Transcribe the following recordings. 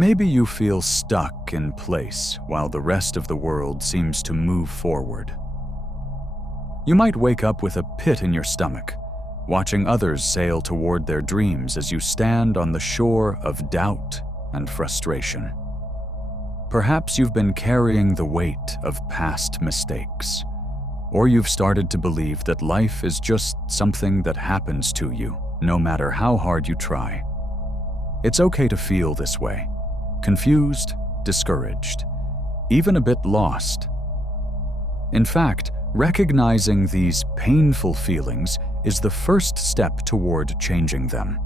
Maybe you feel stuck in place while the rest of the world seems to move forward. You might wake up with a pit in your stomach, watching others sail toward their dreams as you stand on the shore of doubt and frustration. Perhaps you've been carrying the weight of past mistakes, or you've started to believe that life is just something that happens to you, no matter how hard you try. It's okay to feel this way, confused, discouraged, even a bit lost. In fact, recognizing these painful feelings is the first step toward changing them.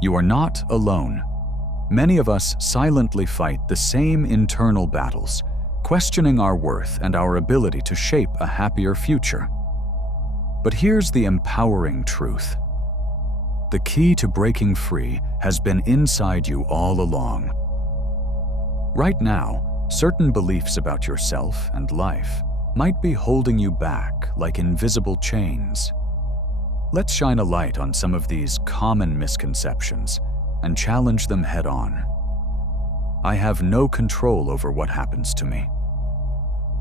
You are not alone. Many of us silently fight the same internal battles, questioning our worth and our ability to shape a happier future. But here's the empowering truth. The key to breaking free has been inside you all along. Right now, certain beliefs about yourself and life might be holding you back like invisible chains. Let's shine a light on some of these common misconceptions and challenge them head on. I have no control over what happens to me.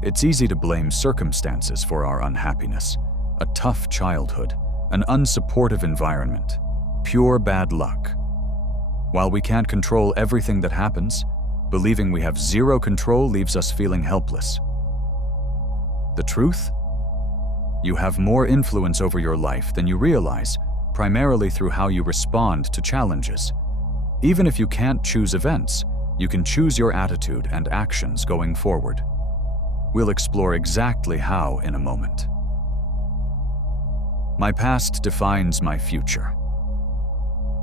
It's easy to blame circumstances for our unhappiness, a tough childhood, an unsupportive environment, pure bad luck. While we can't control everything that happens, believing we have zero control leaves us feeling helpless. The truth? You have more influence over your life than you realize, primarily through how you respond to challenges. Even if you can't choose events, you can choose your attitude and actions going forward. We'll explore exactly how in a moment. My past defines my future.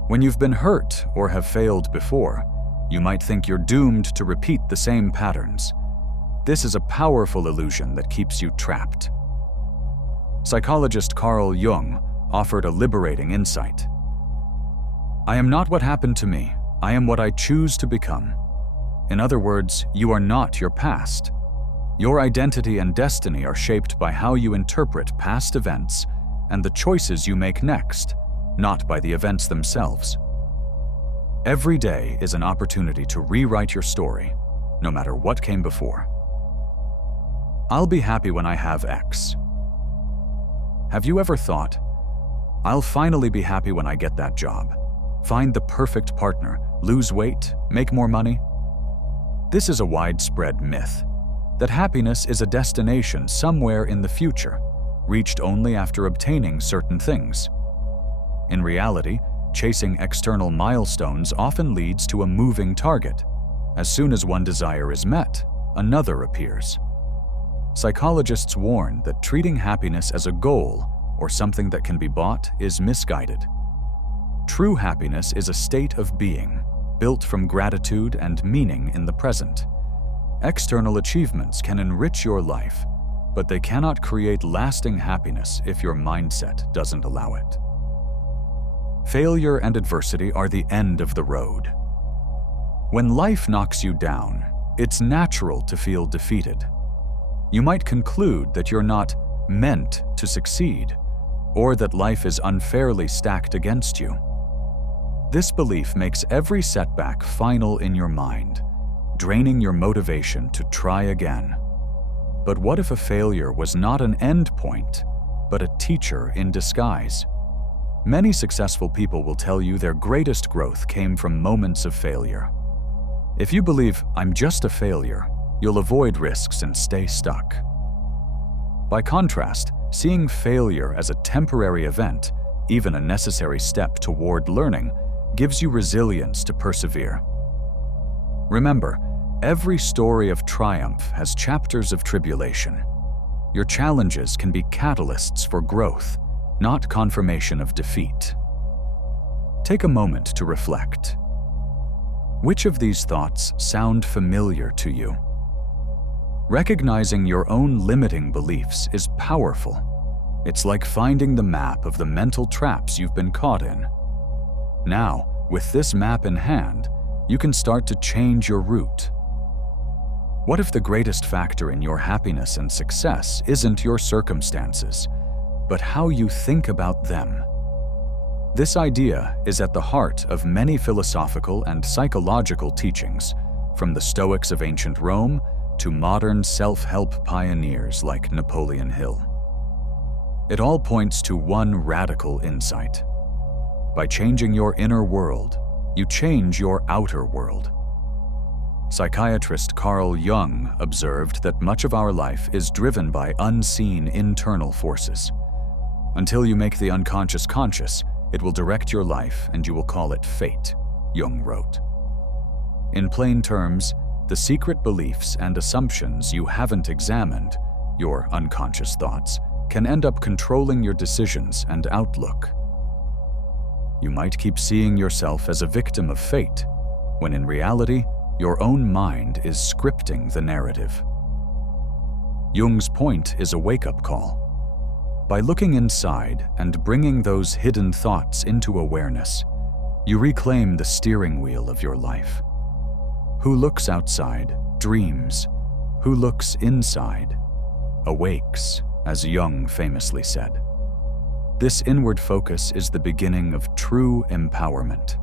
When you've been hurt or have failed before, you might think you're doomed to repeat the same patterns. This is a powerful illusion that keeps you trapped. Psychologist Carl Jung offered a liberating insight. I am not what happened to me, I am what I choose to become. In other words, you are not your past. Your identity and destiny are shaped by how you interpret past events and the choices you make next, not by the events themselves. Every day is an opportunity to rewrite your story, no matter what came before. I'll be happy when I have X. Have you ever thought, I'll finally be happy when I get that job, find the perfect partner, lose weight, make more money? This is a widespread myth, that happiness is a destination somewhere in the future, reached only after obtaining certain things. In reality, chasing external milestones often leads to a moving target. As soon as one desire is met, another appears. Psychologists warn that treating happiness as a goal or something that can be bought is misguided. True happiness is a state of being, built from gratitude and meaning in the present. External achievements can enrich your life, but they cannot create lasting happiness if your mindset doesn't allow it. Failure and adversity are the end of the road. When life knocks you down, it's natural to feel defeated. You might conclude that you're not meant to succeed, or that life is unfairly stacked against you. This belief makes every setback final in your mind, draining your motivation to try again. But what if a failure was not an end point, but a teacher in disguise? Many successful people will tell you their greatest growth came from moments of failure. If you believe, I'm just a failure, you'll avoid risks and stay stuck. By contrast, seeing failure as a temporary event, even a necessary step toward learning, gives you resilience to persevere. Remember, every story of triumph has chapters of tribulation. Your challenges can be catalysts for growth, not confirmation of defeat. Take a moment to reflect. Which of these thoughts sound familiar to you? Recognizing your own limiting beliefs is powerful. It's like finding the map of the mental traps you've been caught in. Now, with this map in hand, you can start to change your route. What if the greatest factor in your happiness and success isn't your circumstances, but how you think about them? This idea is at the heart of many philosophical and psychological teachings, from the Stoics of ancient Rome to modern self-help pioneers like Napoleon Hill. It all points to one radical insight. By changing your inner world, you change your outer world. Psychiatrist Carl Jung observed that much of our life is driven by unseen internal forces. Until you make the unconscious conscious, it will direct your life and you will call it fate, Jung wrote. In plain terms, the secret beliefs and assumptions you haven't examined, your unconscious thoughts, can end up controlling your decisions and outlook. You might keep seeing yourself as a victim of fate, when in reality, your own mind is scripting the narrative. Jung's point is a wake-up call. By looking inside and bringing those hidden thoughts into awareness, you reclaim the steering wheel of your life. Who looks outside dreams. Who looks inside awakes, as Jung famously said. This inward focus is the beginning of true empowerment.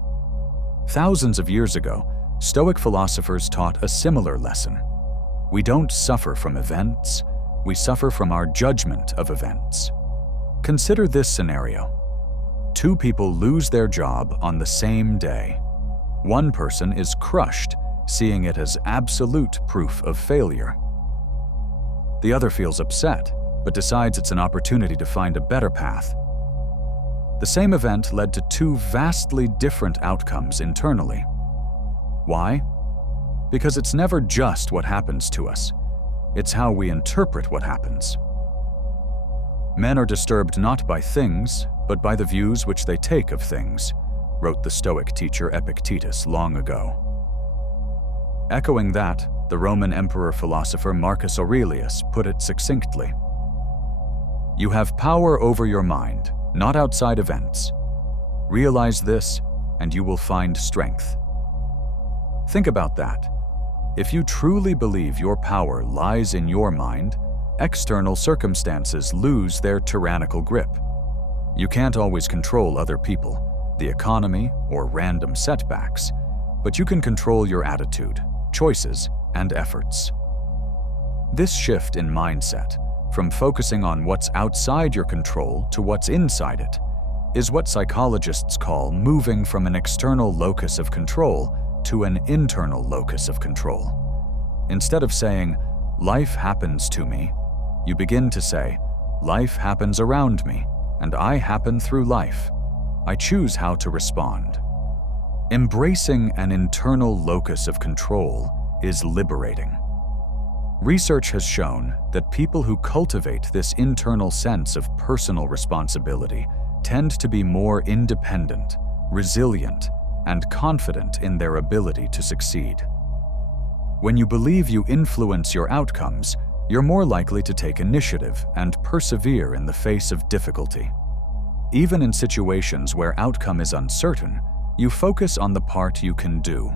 Thousands of years ago, Stoic philosophers taught a similar lesson. We don't suffer from events, we suffer from our judgment of events. Consider this scenario. Two people lose their job on the same day. One person is crushed, seeing it as absolute proof of failure. The other feels upset, but decides it's an opportunity to find a better path. The same event led to two vastly different outcomes internally. Why? Because it's never just what happens to us. It's how we interpret what happens. Men are disturbed not by things, but by the views which they take of things, wrote the Stoic teacher Epictetus long ago. Echoing that, the Roman emperor-philosopher Marcus Aurelius put it succinctly. You have power over your mind, not outside events. Realize this, and you will find strength. Think about that. If you truly believe your power lies in your mind, external circumstances lose their tyrannical grip. You can't always control other people, the economy, or random setbacks, but you can control your attitude, choices, and efforts. This shift in mindset, from focusing on what's outside your control to what's inside it, is what psychologists call moving from an external locus of control to an internal locus of control. Instead of saying, "Life happens to me," you begin to say, "Life happens around me, and I happen through life. I choose how to respond." Embracing an internal locus of control is liberating. Research has shown that people who cultivate this internal sense of personal responsibility tend to be more independent, resilient, and confident in their ability to succeed. When you believe you influence your outcomes, you're more likely to take initiative and persevere in the face of difficulty. Even in situations where outcome is uncertain, you focus on the part you can do,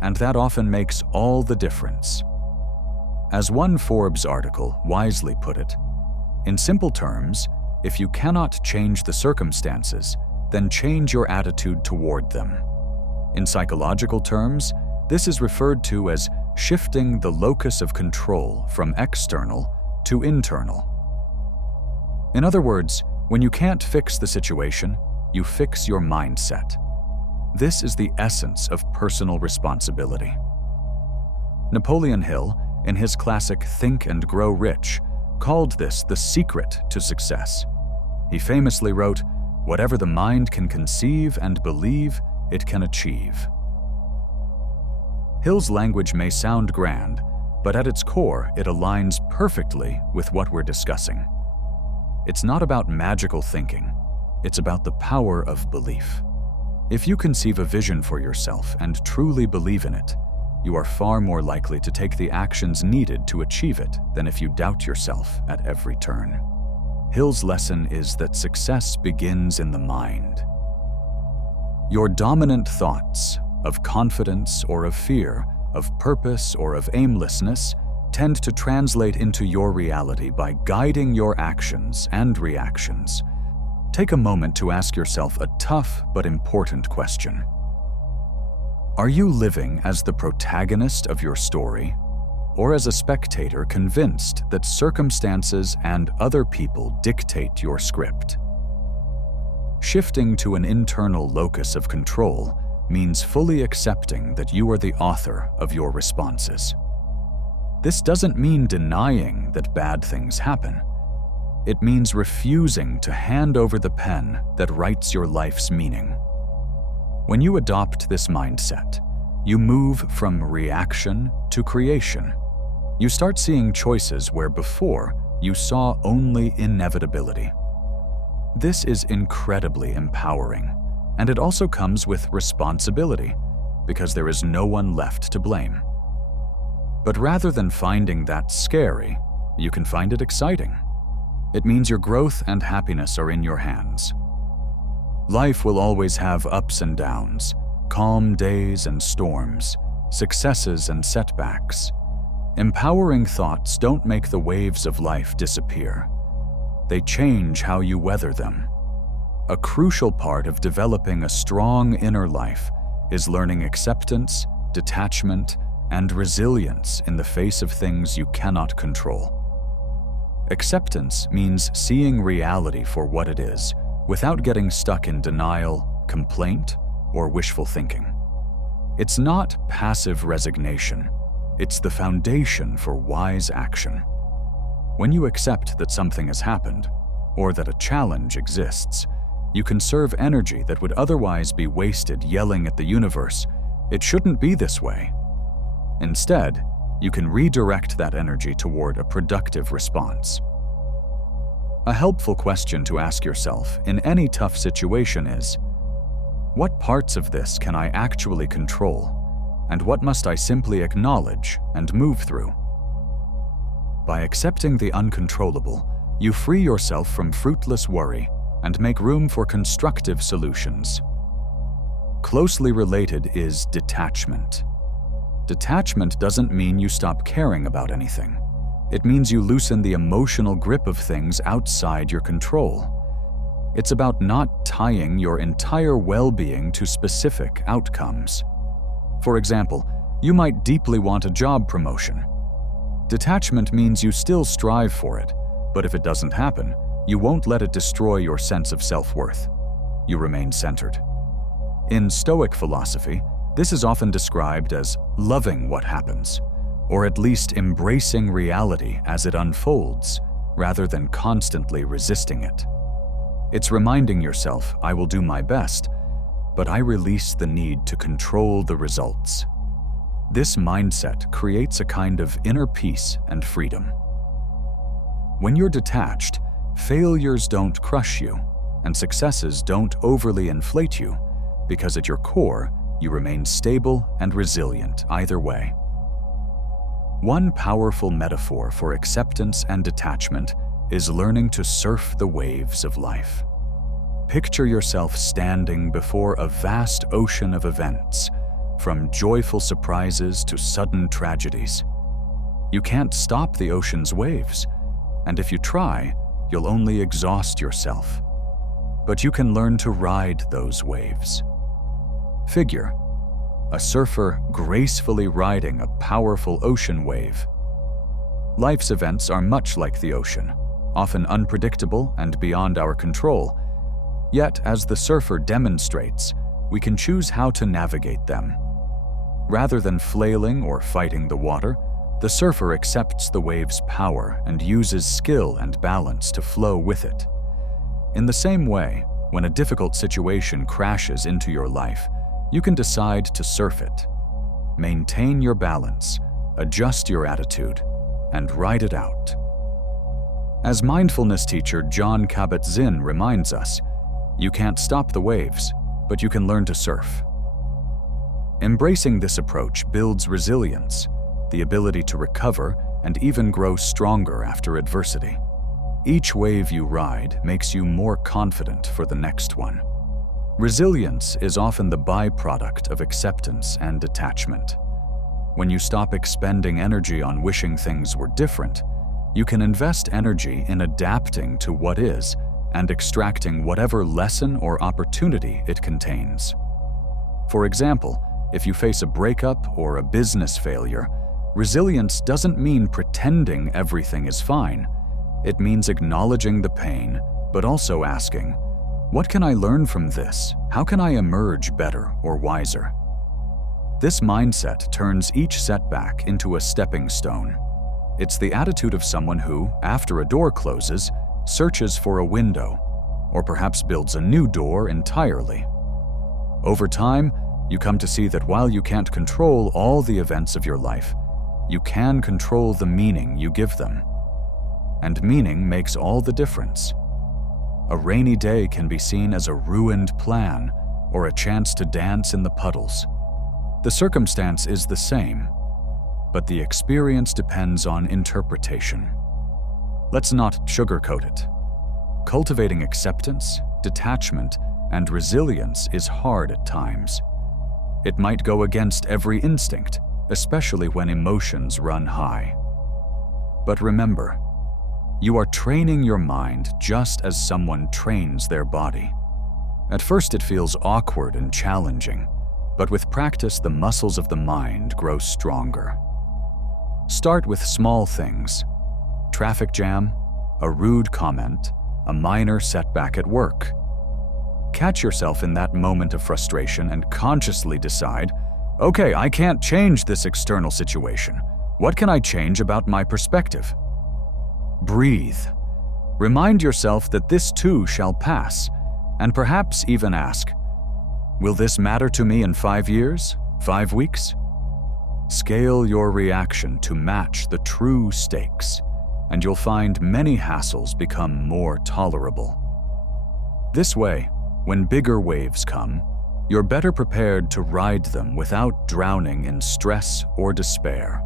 and that often makes all the difference. As one Forbes article wisely put it, in simple terms, if you cannot change the circumstances, then change your attitude toward them. In psychological terms, this is referred to as shifting the locus of control from external to internal. In other words, when you can't fix the situation, you fix your mindset. This is the essence of personal responsibility. Napoleon Hill, in his classic Think and Grow Rich, called this the secret to success. He famously wrote, "Whatever the mind can conceive and believe, it can achieve." Hill's language may sound grand, but at its core, it aligns perfectly with what we're discussing. It's not about magical thinking. It's about the power of belief. If you conceive a vision for yourself and truly believe in it, you are far more likely to take the actions needed to achieve it than if you doubt yourself at every turn. Hill's lesson is that success begins in the mind. Your dominant thoughts, of confidence or of fear, of purpose or of aimlessness, tend to translate into your reality by guiding your actions and reactions. take a moment to ask yourself a tough but important question. Are you living as the protagonist of your story, or as a spectator convinced that circumstances and other people dictate your script? Shifting to an internal locus of control means fully accepting that you are the author of your responses. This doesn't mean denying that bad things happen. It means refusing to hand over the pen that writes your life's meaning. When you adopt this mindset, you move from reaction to creation. You start seeing choices where before you saw only inevitability. This is incredibly empowering, and it also comes with responsibility, because there is no one left to blame. But rather than finding that scary, you can find it exciting. It means your growth and happiness are in your hands. Life will always have ups and downs, calm days and storms, successes and setbacks. Empowering thoughts don't make the waves of life disappear. They change how you weather them. A crucial part of developing a strong inner life is learning acceptance, detachment, and resilience in the face of things you cannot control. Acceptance means seeing reality for what it is, without getting stuck in denial, complaint, or wishful thinking. It's not passive resignation. It's the foundation for wise action. When you accept that something has happened, or that a challenge exists, you conserve energy that would otherwise be wasted yelling at the universe, "It shouldn't be this way." Instead, you can redirect that energy toward a productive response. A helpful question to ask yourself in any tough situation is, what parts of this can I actually control, and what must I simply acknowledge and move through? By accepting the uncontrollable, you free yourself from fruitless worry and make room for constructive solutions. Closely related is detachment. Detachment doesn't mean you stop caring about anything. It means you loosen the emotional grip of things outside your control. It's about not tying your entire well-being to specific outcomes. For example, you might deeply want a job promotion. Detachment means you still strive for it, but if it doesn't happen, you won't let it destroy your sense of self-worth. You remain centered. In Stoic philosophy, this is often described as loving what happens, or at least embracing reality as it unfolds, rather than constantly resisting it. It's reminding yourself, I will do my best, but I release the need to control the results. This mindset creates a kind of inner peace and freedom. When you're detached, failures don't crush you, and successes don't overly inflate you, because at your core, you remain stable and resilient either way. One powerful metaphor for acceptance and detachment is learning to surf the waves of life. Picture yourself standing before a vast ocean of events, from joyful surprises to sudden tragedies. You can't stop the ocean's waves, and if you try, you'll only exhaust yourself. But you can learn to ride those waves. Figure a surfer gracefully riding a powerful ocean wave. Life's events are much like the ocean, often unpredictable and beyond our control. Yet, as the surfer demonstrates, we can choose how to navigate them. Rather than flailing or fighting the water, the surfer accepts the wave's power and uses skill and balance to flow with it. In the same way, when a difficult situation crashes into your life, you can decide to surf it. Maintain your balance, adjust your attitude, and ride it out. As mindfulness teacher Jon Kabat-Zinn reminds us, you can't stop the waves, but you can learn to surf. Embracing this approach builds resilience, the ability to recover and even grow stronger after adversity. Each wave you ride makes you more confident for the next one. Resilience is often the byproduct of acceptance and detachment. When you stop expending energy on wishing things were different, you can invest energy in adapting to what is and extracting whatever lesson or opportunity it contains. For example, if you face a breakup or a business failure, resilience doesn't mean pretending everything is fine. It means acknowledging the pain, but also asking, what can I learn from this? How can I emerge better or wiser? This mindset turns each setback into a stepping stone. It's the attitude of someone who, after a door closes, searches for a window, or perhaps builds a new door entirely. Over time, you come to see that while you can't control all the events of your life, you can control the meaning you give them. And meaning makes all the difference. A rainy day can be seen as a ruined plan or a chance to dance in the puddles. The circumstance is the same, but the experience depends on interpretation. Let's not sugarcoat it. Cultivating acceptance, detachment, and resilience is hard at times. It might go against every instinct, especially when emotions run high. But remember, you are training your mind just as someone trains their body. At first it feels awkward and challenging, but with practice the muscles of the mind grow stronger. Start with small things. Traffic jam, a rude comment, a minor setback at work. Catch yourself in that moment of frustration and consciously decide, okay, I can't change this external situation. What can I change about my perspective? Breathe. Remind yourself that this too shall pass, and perhaps even ask, will this matter to me in 5 years, 5 weeks? Scale your reaction to match the true stakes, and you'll find many hassles become more tolerable. This way, when bigger waves come, you're better prepared to ride them without drowning in stress or despair.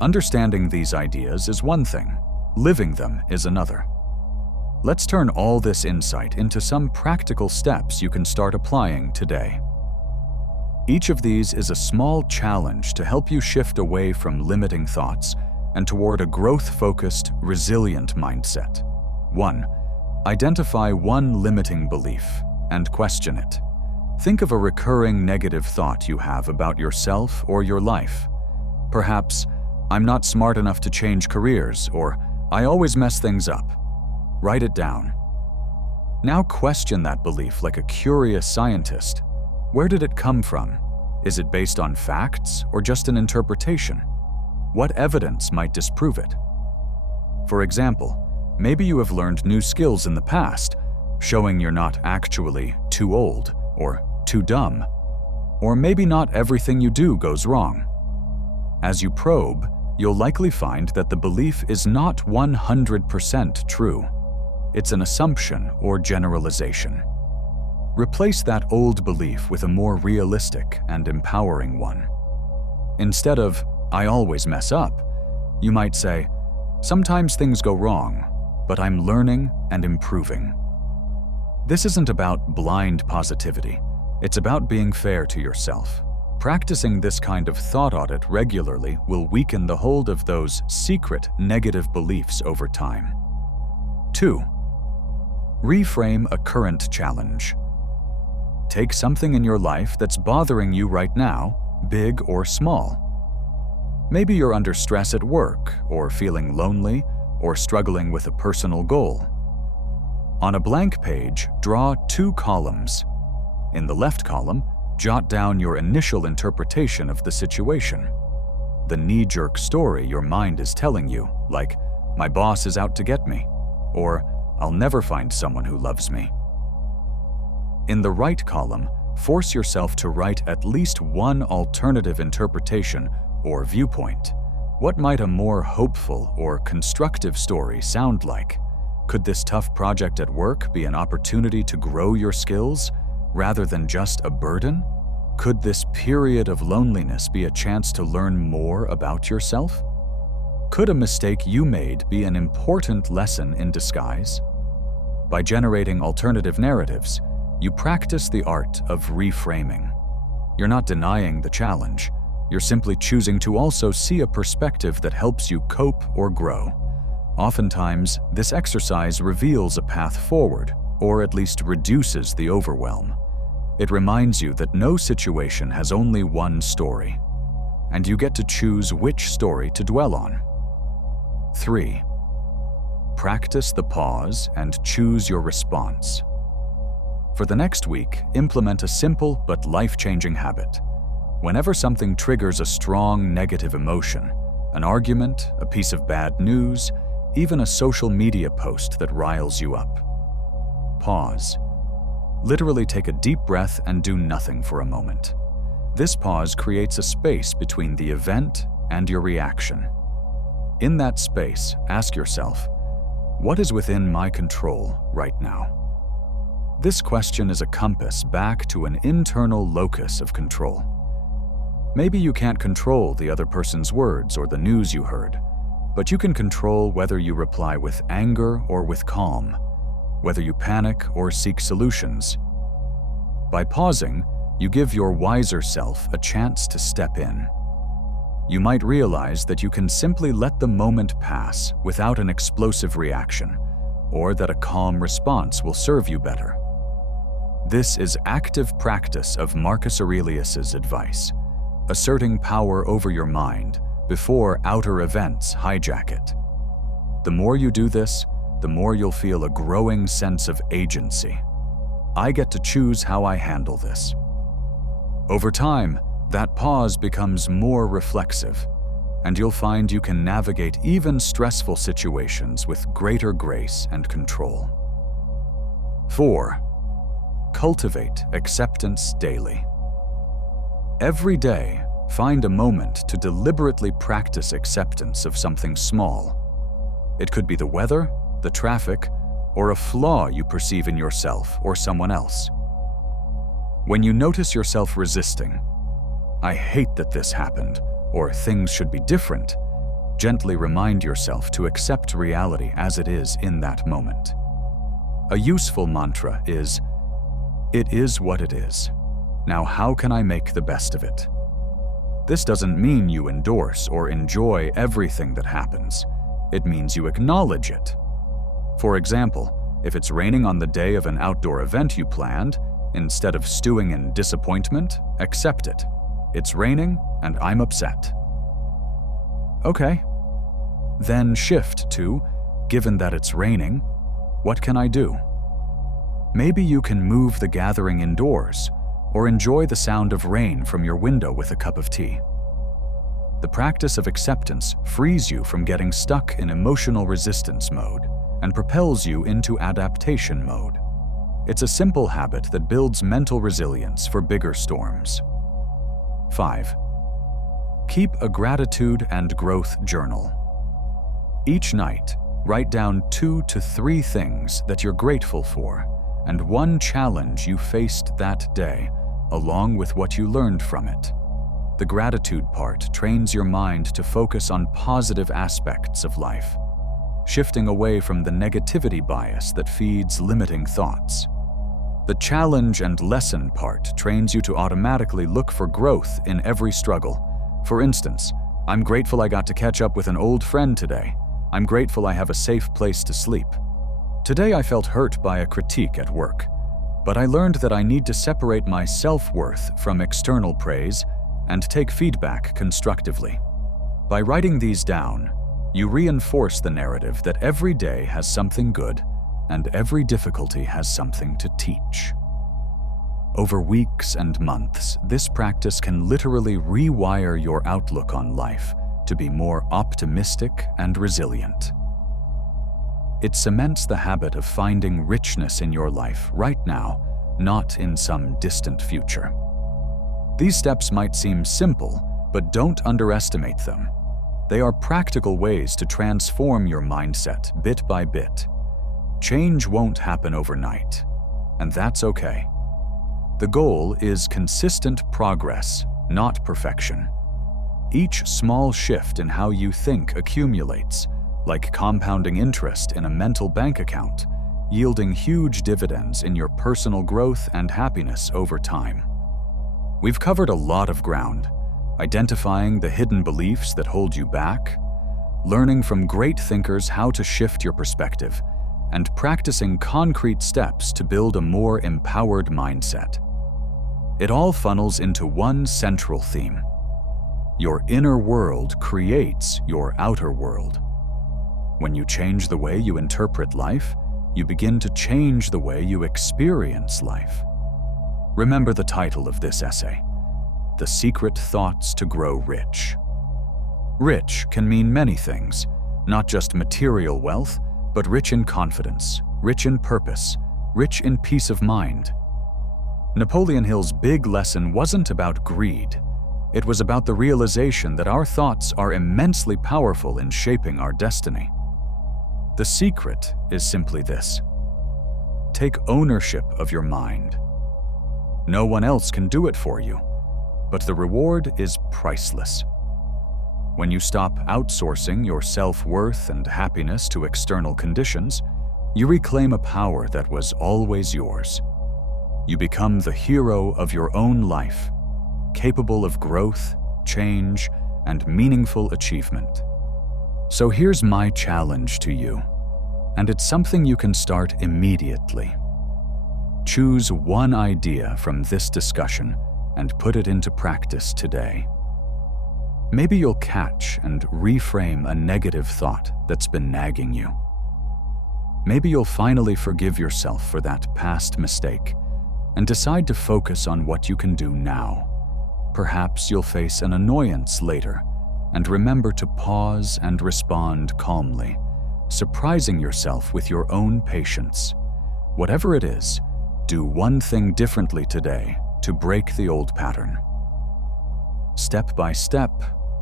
Understanding these ideas is one thing. Living them is another. Let's turn all this insight into some practical steps you can start applying today. Each of these is a small challenge to help you shift away from limiting thoughts and toward a growth-focused, resilient mindset. 1. Identify one limiting belief and question it. Think of a recurring negative thought you have about yourself or your life. Perhaps, I'm not smart enough to change careers, or I always mess things up. Write it down. Now question that belief like a curious scientist. Where did it come from? Is it based on facts or just an interpretation? What evidence might disprove it? For example, maybe you have learned new skills in the past, showing you're not actually too old or too dumb. Or maybe not everything you do goes wrong. As you probe, you'll likely find that the belief is not 100% true. It's an assumption or generalization. Replace that old belief with a more realistic and empowering one. Instead of, I always mess up, you might say, sometimes things go wrong, but I'm learning and improving. This isn't about blind positivity. It's about being fair to yourself. Practicing this kind of thought audit regularly will weaken the hold of those secret negative beliefs over time. 2. Reframe a current challenge. Take something in your life that's bothering you right now, big or small. Maybe you're under stress at work, or feeling lonely, or struggling with a personal goal. On a blank page, draw 2 columns. In the left column, jot down your initial interpretation of the situation. The knee-jerk story your mind is telling you, like, my boss is out to get me, or I'll never find someone who loves me. In the right column, force yourself to write at least one alternative interpretation or viewpoint. What might a more hopeful or constructive story sound like? Could this tough project at work be an opportunity to grow your skills rather than just a burden? Could this period of loneliness be a chance to learn more about yourself? Could a mistake you made be an important lesson in disguise? By generating alternative narratives, you practice the art of reframing. You're not denying the challenge. You're simply choosing to also see a perspective that helps you cope or grow. Oftentimes, this exercise reveals a path forward, or at least reduces the overwhelm. It reminds you that no situation has only one story, and you get to choose which story to dwell on. 3. Practice the pause and choose your response. For the next week, implement a simple but life-changing habit. Whenever something triggers a strong negative emotion, an argument, a piece of bad news, even a social media post that riles you up, pause. Literally take a deep breath and do nothing for a moment. This pause creates a space between the event and your reaction. In that space, ask yourself, what is within my control right now? This question is a compass back to an internal locus of control. Maybe you can't control the other person's words or the news you heard, but you can control whether you reply with anger or with calm, whether you panic or seek solutions. By pausing, you give your wiser self a chance to step in. You might realize that you can simply let the moment pass without an explosive reaction, or that a calm response will serve you better. This is active practice of Marcus Aurelius's advice, asserting power over your mind before outer events hijack it. The more you do this, the more you'll feel a growing sense of agency. I get to choose how I handle this. Over time, that pause becomes more reflexive, and you'll find you can navigate even stressful situations with greater grace and control. 4. Cultivate acceptance daily. Every day, find a moment to deliberately practice acceptance of something small. It could be the weather, the traffic, or a flaw you perceive in yourself or someone else. When you notice yourself resisting, "I hate that this happened," or "things should be different," gently remind yourself to accept reality as it is in that moment. A useful mantra is, "It is what it is. Now how can I make the best of it?" This doesn't mean you endorse or enjoy everything that happens. It means you acknowledge it. For example, if it's raining on the day of an outdoor event you planned, instead of stewing in disappointment, accept it. It's raining and I'm upset. Okay. Then shift to, given that it's raining, what can I do? Maybe you can move the gathering indoors, or enjoy the sound of rain from your window with a cup of tea. The practice of acceptance frees you from getting stuck in emotional resistance mode and propels you into adaptation mode. It's a simple habit that builds mental resilience for bigger storms. 5. Keep a gratitude and growth journal. Each night, write down 2 to 3 things that you're grateful for and one challenge you faced that day, along with what you learned from it. The gratitude part trains your mind to focus on positive aspects of life, shifting away from the negativity bias that feeds limiting thoughts. The challenge and lesson part trains you to automatically look for growth in every struggle. For instance, I'm grateful I got to catch up with an old friend today. I'm grateful I have a safe place to sleep. Today I felt hurt by a critique at work, but I learned that I need to separate my self-worth from external praise and take feedback constructively. By writing these down, you reinforce the narrative that every day has something good and every difficulty has something to teach. Over weeks and months, this practice can literally rewire your outlook on life to be more optimistic and resilient. It cements the habit of finding richness in your life right now, not in some distant future. These steps might seem simple, but don't underestimate them. They are practical ways to transform your mindset bit by bit. Change won't happen overnight, and that's okay. The goal is consistent progress, not perfection. Each small shift in how you think accumulates, like compounding interest in a mental bank account, yielding huge dividends in your personal growth and happiness over time. We've covered a lot of ground, identifying the hidden beliefs that hold you back, learning from great thinkers how to shift your perspective, and practicing concrete steps to build a more empowered mindset. It all funnels into one central theme. Your inner world creates your outer world. When you change the way you interpret life, you begin to change the way you experience life. Remember the title of this essay: The Secret Thoughts to Grow Rich. Rich can mean many things, not just material wealth, but rich in confidence, rich in purpose, rich in peace of mind. Napoleon Hill's big lesson wasn't about greed. It was about the realization that our thoughts are immensely powerful in shaping our destiny. The secret is simply this: take ownership of your mind. No one else can do it for you, but the reward is priceless. When you stop outsourcing your self-worth and happiness to external conditions, you reclaim a power that was always yours. You become the hero of your own life, capable of growth, change, and meaningful achievement. So here's my challenge to you, and it's something you can start immediately. Choose one idea from this discussion and put it into practice today. Maybe you'll catch and reframe a negative thought that's been nagging you. Maybe you'll finally forgive yourself for that past mistake and decide to focus on what you can do now. Perhaps you'll face an annoyance later and remember to pause and respond calmly, surprising yourself with your own patience. Whatever it is, do one thing differently today to break the old pattern. Step by step,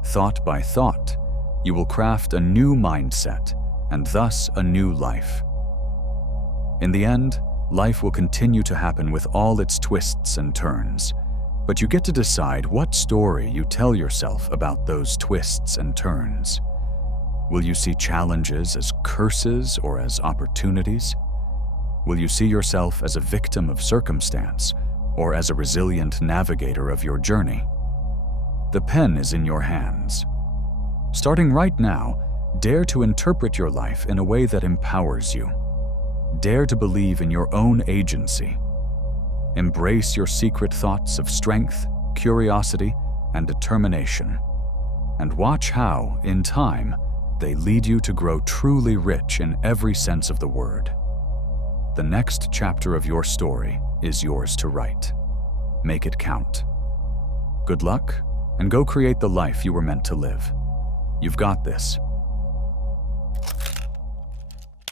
thought by thought, you will craft a new mindset and thus a new life. In the end, life will continue to happen with all its twists and turns, but you get to decide what story you tell yourself about those twists and turns. Will you see challenges as curses or as opportunities? Will you see yourself as a victim of circumstance or as a resilient navigator of your journey? The pen is in your hands. Starting right now, dare to interpret your life in a way that empowers you. Dare to believe in your own agency. Embrace your secret thoughts of strength, curiosity, and determination. And watch how, in time, they lead you to grow truly rich in every sense of the word. The next chapter of your story is yours to write. Make it count. Good luck, and go create the life you were meant to live. You've got this.